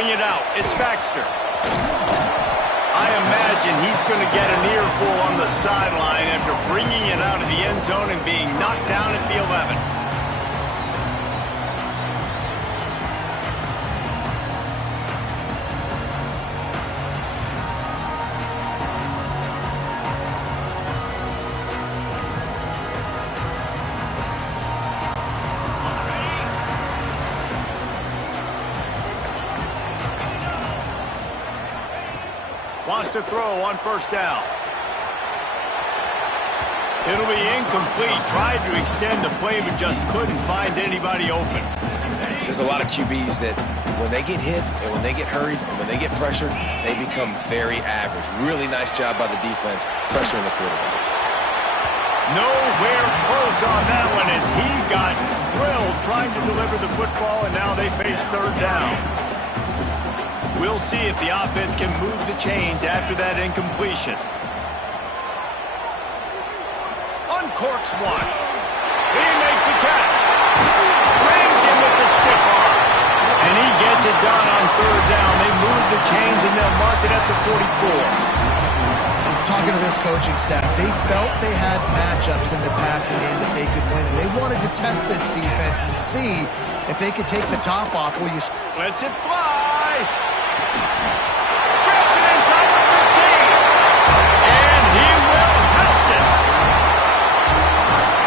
bring it out. It's Baxter. I imagine he's going to get an earful on the sideline after bringing it out of the end zone and being knocked down at the 11. Wants to throw on first down. It'll be incomplete. Tried to extend the play, but just couldn't find anybody open. There's a lot of QBs that when they get hit and when they get hurried and when they get pressured, they become very average. Really nice job by the defense pressuring the quarterback. Nowhere close on that one as he got drilled trying to deliver the football, and now they face third down. We'll see if the offense can move the chains after that incompletion. Uncorks one. He makes the catch. Brings him with the stiff arm. And he gets it done on third down. They move the chains and they'll mark it at the 44. Talking to this coaching staff, they felt they had matchups in the passing game that they could win. And they wanted to test this defense and see if they could take the top off. Lets it fly. Grabs it inside the 15. And he will house it.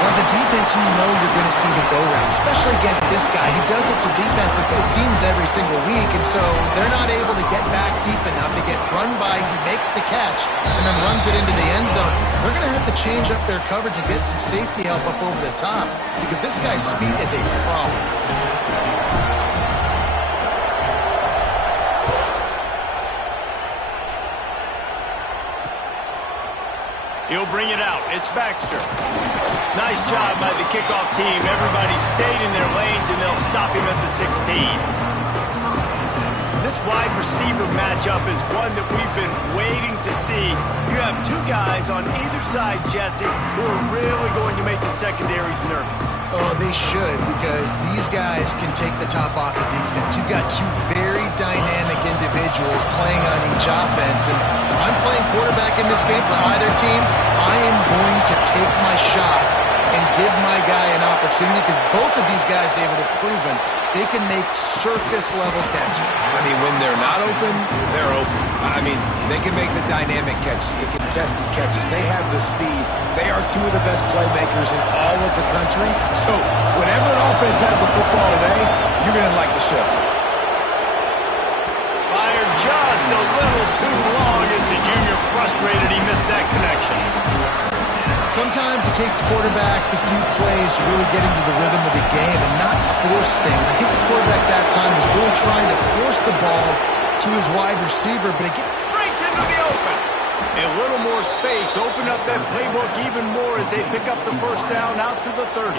Well, as a defense, you know you're going to see the go-round, especially against this guy. He does it to defenses, it seems, every single week, and so they're not able to get back deep enough to get run by. He makes the catch and then runs it into the end zone. They're going to have to change up their coverage and get some safety help up over the top because this guy's speed is a problem. He'll bring it out. It's Baxter. Nice job by the kickoff team. Everybody stayed in their lanes, and they'll stop him at the 16. This wide receiver matchup is one that we've been waiting to see. You have two guys on either side, Jesse, who are really going to make the secondaries nervous. Oh, they should, because these guys can take the top off the defense. You've got two very dynamic individuals playing on each offense, and I'm playing quarterback in this game for either team. I am going to take my shots and give my guy an opportunity because both of these guys, David, have proven they can make circus-level catches. I mean, when they're not open, they're open. I mean, they can make the dynamic catches, the contested catches. They have the speed. They are two of the best playmakers in all of the country. So whenever an offense has the football today, you're going to like the show. Fired just a little too long as the junior frustrated. He missed that connection. Sometimes it takes quarterbacks a few plays to really get into the rhythm of the game and not force things. I think the quarterback that time was really trying to force the ball to his wide receiver, but it breaks into the open. A little more space, open up that playbook even more as they pick up the first down out to the 30.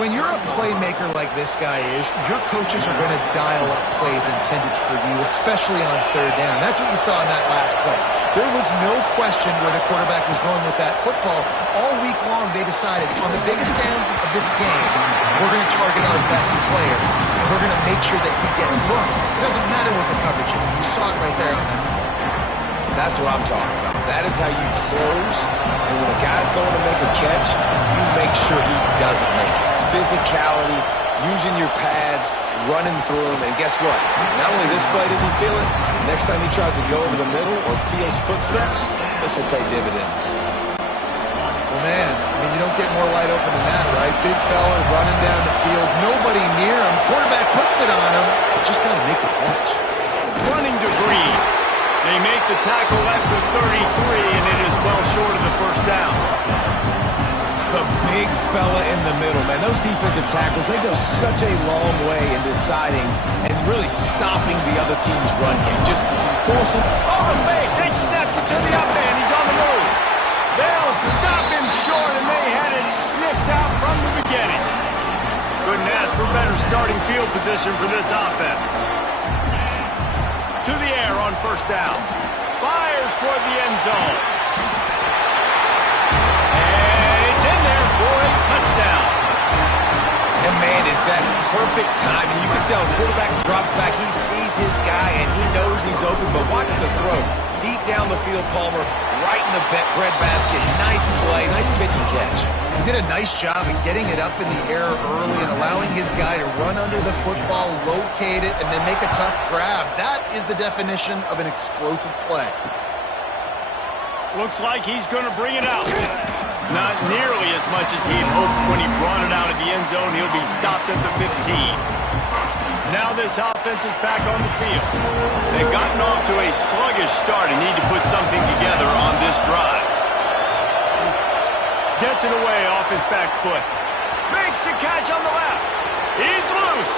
When you're a playmaker like this guy is, your coaches are going to dial up plays intended for you, especially on third down. That's what you saw in that last play. There was no question where the quarterback was going with that football. All week long, they decided on the biggest downs of this game, we're going to target our best player, and we're going to make sure that he gets looks. It doesn't matter what the coverage is. You saw it right there on that. That's what I'm talking about. That is how you close, and when a guy's going to make a catch, you make sure he doesn't make it. Physicality, using your pads, running through them, and guess what? Not only this play does he feel it, next time he tries to go over the middle or feels footsteps, this will pay dividends. Well, man, I mean, you don't get more wide open than that, right? Big fella running down the field, nobody near him. Quarterback puts it on him. Just got to make the catch. Running debris. They make the tackle at the 33, and it is well short of the first down. The big fella in the middle, man. Those defensive tackles, they go such a long way in deciding and really stopping the other team's run game. Just forcing. Oh, the fake. They snapped it to the up end. He's on the move. They'll stop him short, and they had it sniffed out from the beginning. Couldn't ask for better starting field position for this offense. To the air on first down. Fires toward the end zone. And it's in there for a touchdown. And man, And is that perfect timing? You can tell quarterback drops back. He sees his guy, and he knows he's open. But watch the throw. Deep down the field, Palmer, right in the breadbasket. Nice play, nice pitch and catch. He did a nice job of getting it up in the air early and allowing his guy to run under the football, locate it, and then make a tough grab. That is the definition of an explosive play. Looks like he's going to bring it out. Not nearly as much as he had hoped when he brought it out of the end zone. He'll be stopped at the 15. Now this offense is back on the field. They've gotten off to a sluggish start and need to put something together on this drive. Gets it away off his back foot. Makes the catch on the left. He's loose.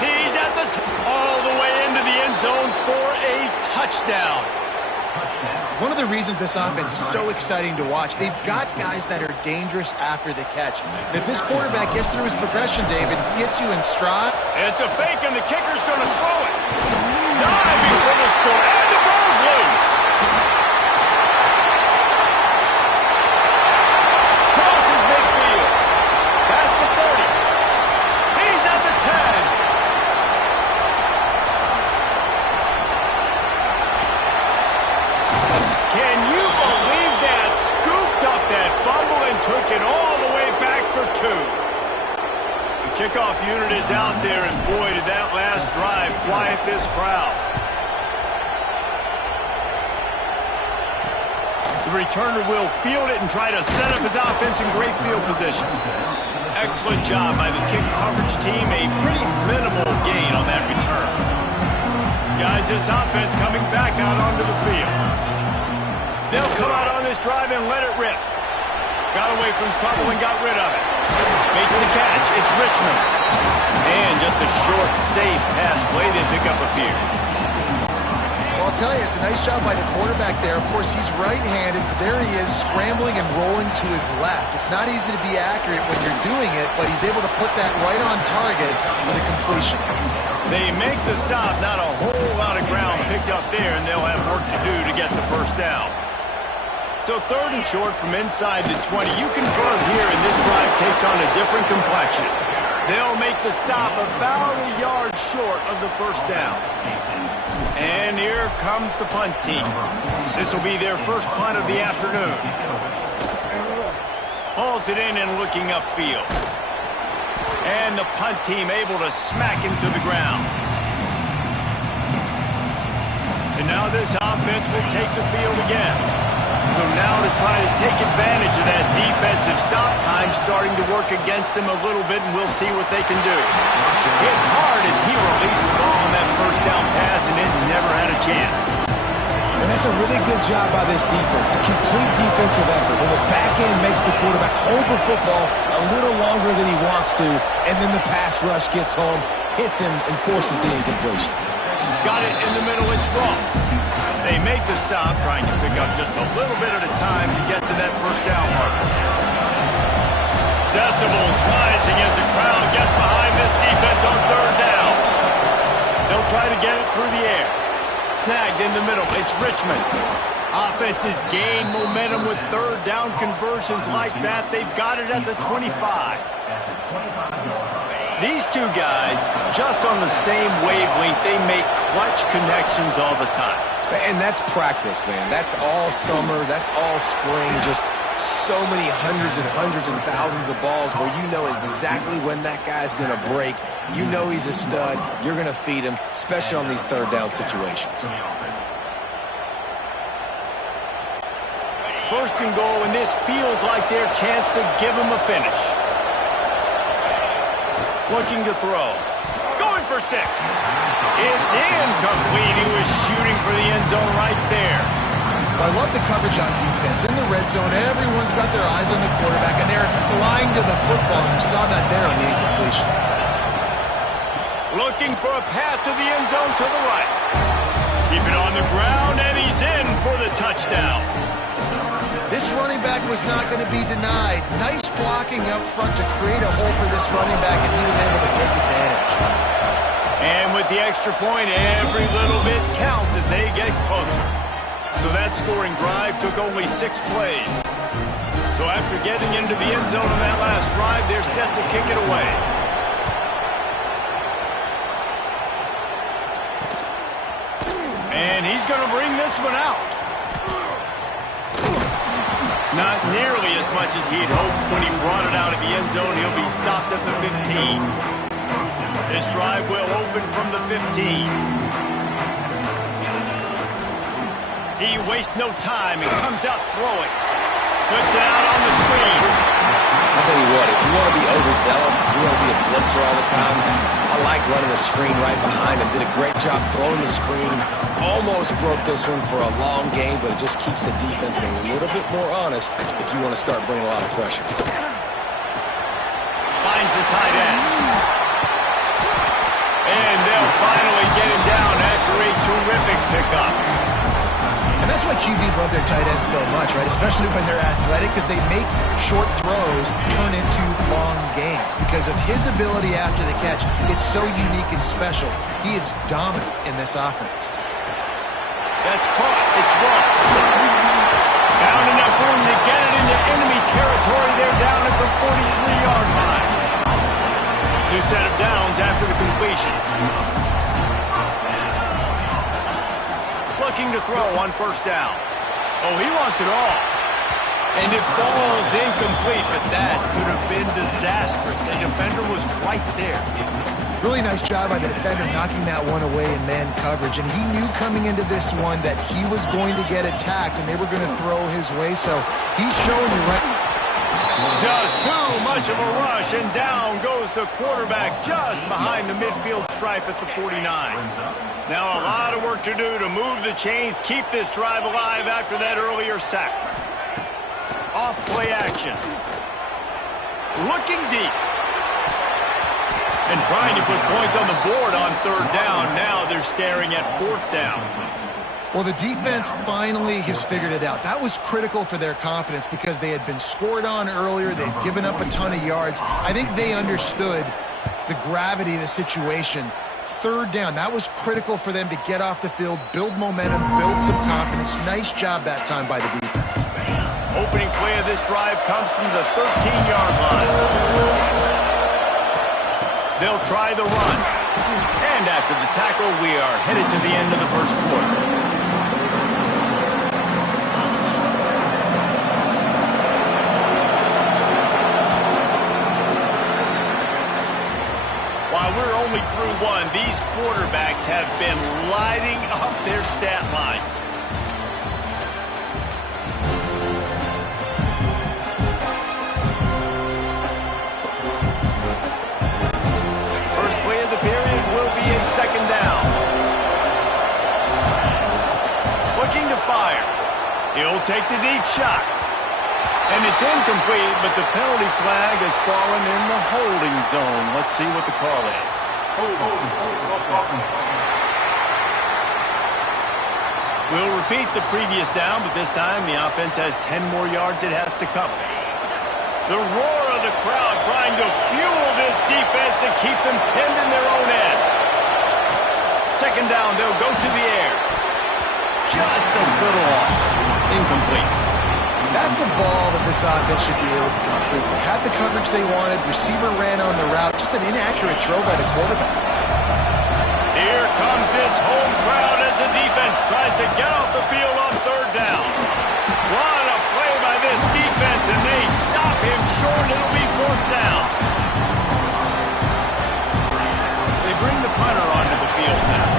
He's at the all the way into the end zone for a touchdown. One of the reasons this offense is so exciting to watch, they've got guys that are dangerous after the catch. And if this quarterback gets through his progression, David, he hits you in stride. It's a fake, and the kicker's going to throw it. Diving for the score, and the ball's loose. Crosses midfield. Past the 30. He's at the 10. Can you believe that? Scooped up that fumble and took it all the way back for 2. The kickoff unit is out there, and boy, did that last drive quiet this crowd. The returner will field it and try to set up his offense in great field position. Excellent job by the kick coverage team. A pretty minimal gain on that return. Guys, this offense coming back out onto the field. They'll come out on this drive and let it rip. Got away from trouble and got rid of it. Makes the catch. It's Richmond. And just a short, safe pass play. They pick up a few. Well, I'll tell you, it's a nice job by the quarterback there. Of course, he's right-handed, but there he is scrambling and rolling to his left. It's not easy to be accurate when you're doing it, but he's able to put that right on target with a completion. They make the stop. Not a whole lot of ground picked up there, and they'll have work to do to get the first down. So 3rd and short from inside the 20. You confirm here, and this drive takes on a different complexion. They'll make the stop about a yard short of the first down. And here comes the punt team. This will be their first punt of the afternoon. Hauls it in and looking upfield. And the punt team able to smack him to the ground. And now this offense will take the field again. So now to try to take advantage of that defensive stop time starting to work against them a little bit, and we'll see what they can do. Hit hard as he released the ball on that first down pass, and it never had a chance. And that's a really good job by this defense. A complete defensive effort. When the back end makes the quarterback hold the football a little longer than he wants to, and then the pass rush gets home, hits him, and forces the incompletion. Got it in the middle, it's Ross. They make the stop, trying to pick up just a little bit at a time to get to that first down mark. Decibels rising as the crowd gets behind this defense on 3rd down. They'll try to get it through the air. Snagged in the middle, it's Richmond. Offenses gain momentum with 3rd down conversions like that. They've got it at the 25. These two guys, just on the same wavelength, they make clutch connections all the time. And that's practice, man. That's all summer. That's all spring. Just so many hundreds and thousands of balls where you know exactly when that guy's going to break. You know he's a stud. You're going to feed him, especially on these 3rd down situations. 1st and goal, and this feels like their chance to give him a finish. Looking to throw. Going for 6. It's incomplete. He was shooting for the end zone right there. I love the coverage on defense. In the red zone, everyone's got their eyes on the quarterback, and they're flying to the football. And you saw that there on the incompletion. Looking for a path to the end zone to the right. Keep it on the ground, and he's in for the touchdown. This running back was not going to be denied. Nice blocking up front to create a hole for this running back, and he was able to take advantage. And with the extra point, every little bit counts as they get closer. So that scoring drive took only 6 plays. So after getting into the end zone on that last drive, they're set to kick it away. And he's going to bring this one out. Not nearly as much as he had hoped when he brought it out of the end zone. He'll be stopped at the 15. This drive will open from the 15. He wastes no time and comes out throwing. Puts it out on the screen. I'll tell you what, if you want to be overzealous, if you want to be a blitzer all the time, I like running the screen right behind him. Did a great job throwing the screen. Almost broke this one for a long game, but it just keeps the defense a little bit more honest if you want to start bringing a lot of pressure. Finds the tight end. And they'll finally get him down after a terrific pickup. And that's why QBs love their tight ends so much, right? Especially when they're athletic, because they make short throws turn into long gains. Because of his ability after the catch, it's so unique and special. He is dominant in this offense. That's caught. It's Ross. Found enough room to get it into enemy territory. They're down at the 43-yard line. New set of downs after the completion. Looking to throw on first down. Oh, he wants it all. And it falls incomplete, but that could have been disastrous. A defender was right there. Really nice job by the defender knocking that one away in man coverage. And he knew coming into this one that he was going to get attacked and they were going to throw his way. So he's showing you right. Just too much of a rush, and down goes the quarterback just behind the midfield stripe at the 49. Now a lot of work to do to move the chains, keep this drive alive after that earlier sack. Off play action. Looking deep. And trying to put points on the board on third down. Now they're staring at fourth down. Well, the defense finally has figured it out. That was critical for their confidence because they had been scored on earlier. They'd given up a ton of yards. I think they understood the gravity of the situation. Third down, that was critical for them to get off the field, build momentum, build some confidence. Nice job that time by the defense. Opening play of this drive comes from the 13-yard line. They'll try the run. And after the tackle, we are headed to the end of the first quarter. While we're only through one, these quarterbacks have been lighting up their stat line. First play of the period will be a second down. Looking to fire. He'll take the deep shot. And it's incomplete, but the penalty flag has fallen in the holding zone. Let's see what the call is. We'll repeat the previous down, but this time the offense has 10 more yards it has to cover. The roar of the crowd trying to fuel this defense to keep them pinned in their own end. Second down, they'll go to the air. Just a little off. Incomplete. That's a ball that this offense should be able to complete. They had the coverage they wanted. Receiver ran on the route. Just an inaccurate throw by the quarterback. Here comes this home crowd as the defense tries to get off the field on third down. What a play by this defense, and they stop him short. It'll be fourth down. They bring the punter onto the field now.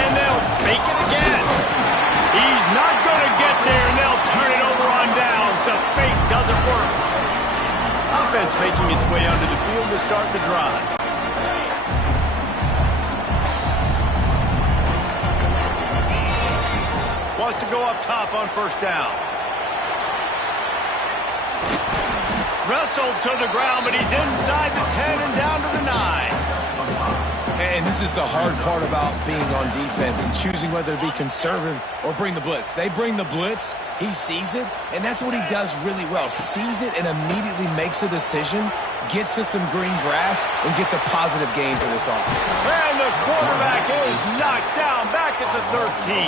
And they'll fake it again. He's not going to get there, and they'll turn it over on downs. The fake doesn't work. Offense making its way onto the field to start the drive. Wants to go up top on first down. Wrestled to the ground, but he's inside the 10 and down to the 9. And this is the hard part about being on defense and choosing whether to be conservative or bring the blitz. They bring the blitz, he sees it, and that's what he does really well. Sees it and immediately makes a decision, gets to some green grass, and gets a positive gain for this offense. And the quarterback is knocked down back at the 13.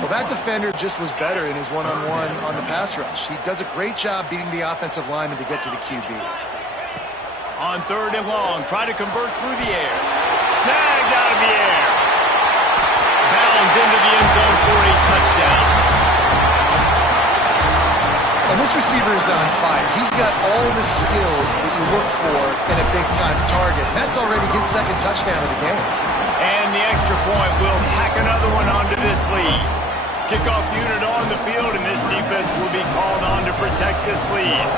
Well, that defender just was better in his one-on-one on the pass rush. He does a great job beating the offensive lineman to get to the QB. On third and long, try to convert through the air. Snagged out of the air. runs into the end zone for a touchdown. And this receiver is on fire. He's got all the skills that you look for in a big-time target. That's already his second touchdown of the game. And the extra point will tack another one onto this lead. Kickoff unit on the field, and this defense will be called on to protect this lead.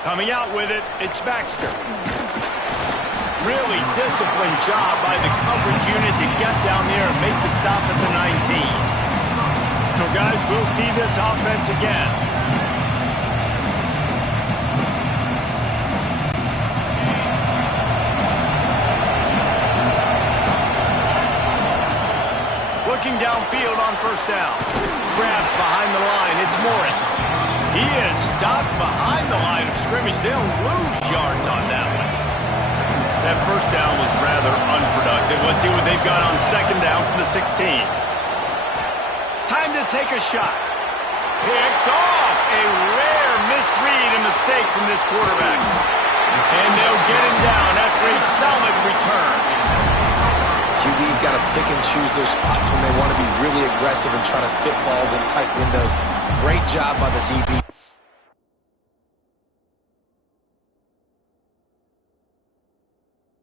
Coming out with it, it's Baxter. Really disciplined job by the coverage unit to get down there and make the stop at the 19. So, guys, we'll see this offense again. Looking downfield on first down. Grabs behind the line. It's Morris. He is stopped behind the line of scrimmage. They'll lose yards on that one. That first down was rather unproductive. Let's see what they've got on second down from the 16. Time to take a shot. Picked off. A rare misread and mistake from this quarterback. And they'll get him down after a solid return. QB's got to pick and choose their spots when they want to be really aggressive and try to fit balls in tight windows. Great job by the DB.